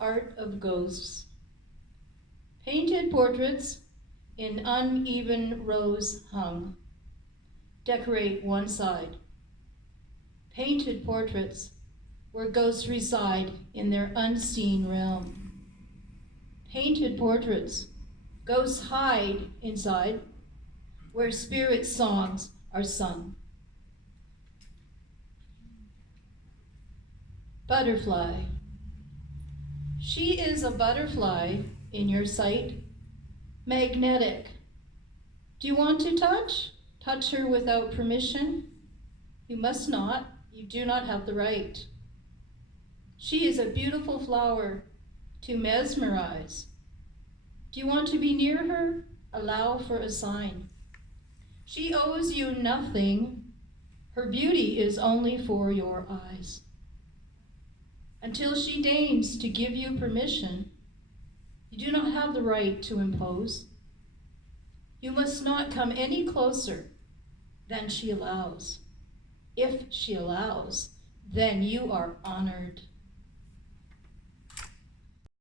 Art of Ghosts. Painted portraits in uneven rows hung. Decorate one side. Painted portraits where ghosts reside in their unseen realm. Painted portraits, ghosts hide inside where spirit songs are sung. Butterfly. She is a butterfly in your sight, magnetic. Do you want to touch? Touch her without permission? You must not. You do not have the right. She is a beautiful flower to mesmerize. Do you want to be near her? Allow for a sign. She owes you nothing. Her beauty is only for your eyes. Until she deigns to give you permission, you do not have the right to impose. You must not come any closer than she allows. If she allows, then you are honored.